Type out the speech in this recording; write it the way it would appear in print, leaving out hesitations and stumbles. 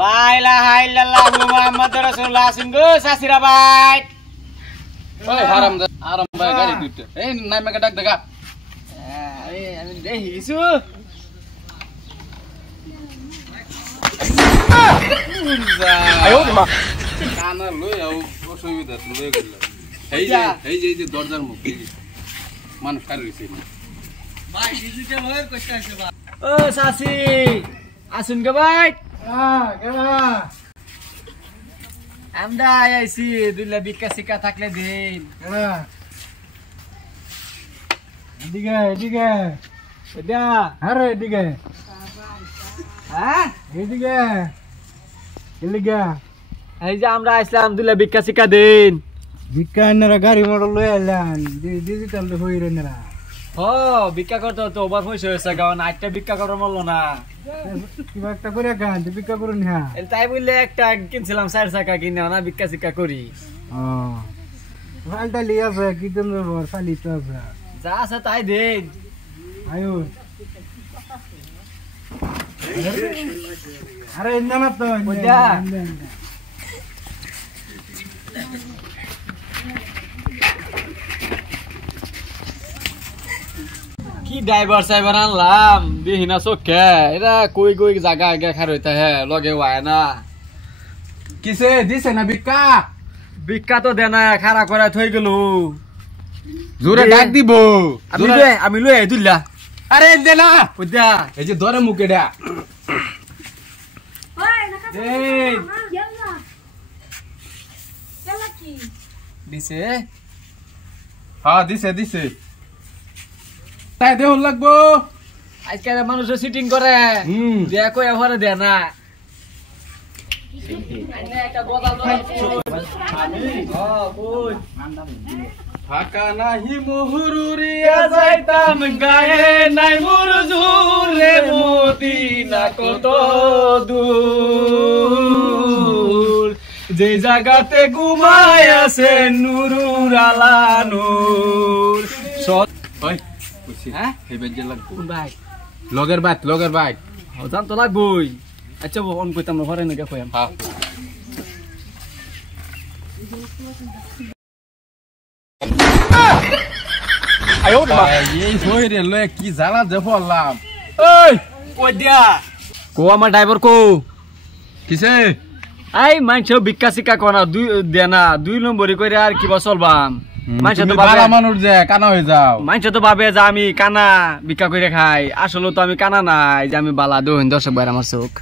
La ilaha illallah Muhammadur Rasulullah sungguh sasira baik. Oi haram baik gari duit. Nai meka dak daga. Ami deh isu. Ayo mah. Kana লই আও অসুবিধা লই গেল। এই যে দরজার মুখ মানুষ কার রইছে ভাই ডিজিটাল হয়ে কষ্ট আছে ভাই। ও সাসি আসুন গে ভাই। কেবা আমরা আইছি দুইলা বিকা সিকা থাকলে দিন। এদিকে এটা আরে এদিকে হ্যাঁ এদিকে এদিকে এই যে আমরা আসলাম দুইলা বিকা সিকা দিন। ভিক্ষা এনারা গাড়ি মোটর লই আইলাম ডিজিটাল হই রে এনারা ও ভিক্ষা করতে তো ওভার পয়সা হয়েছে কারণ আটটা ভিক্ষা করার মরলো না। কিবা একটা করে গান ভিক্ষা করুন হ্যাঁ তাই বললে একটা কিনছিলাম 4 চাকা কিনে না ভিক্ষা সিকা করি। ও ফালটা লিয়া আছে কি তোমরা বর ফালি তো আছে যা আছে তাই দিন। আয়ো আরে ইন্দানা তো বুঝা। কি ড্রাইভার সাইবার আনলাম দেখি না চোখে এরা কই কই জায়গা আগে খার হইতে হ্যাঁ লগে হয় না। কিসে দিছে না ভিক্ষা ভিক্ষা তো দে না খারা করে থই গেল। জোরে ডাক দিব আমি লই আই দুল্লা। আরে দে না বুঝা এই যে ধরে মুখে ডা এই দিছে হ্যাঁ দিছে তাই দেহ লাগবো আজকাল মানুষ সিটিং করে দেয়া কই এভারে দে না। ফাঁকা নাহি মুহুরিয়া যাইতাম গায়ে নাই মোর জুরে মদিনা কত দূর যে জায়গাতে ঘুমায় আছে নুরুর আলা নূর। ওই বুঝছি হ্যাঁ এই বেজে লাগবো কোন ভাই লগের বাইক জান তো লাগবই। আচ্ছা অন কইতাম না ঘরে নাকি কইম। হ্যাঁ আয়ো মা এই হইরে লয়ে কি জ্বালা দে পড়লাম। ওই কই দিয়া কো আমার ড্রাইভার কো কিসে আই মানছ ভিক্ষা সিকা কোনা দুই দে না 2 নম্বরই কইরা আর কিবা চলবাম। মানছ তো বালা মানুষ যে কানা হয়ে যাও মানছ তো ভাবে যে আমি কানা ভিক্ষা কইরা খাই আসলে তো আমি কানা নাই যে আমি বালা দোহিন দর্শক ভাই আমার চোখ।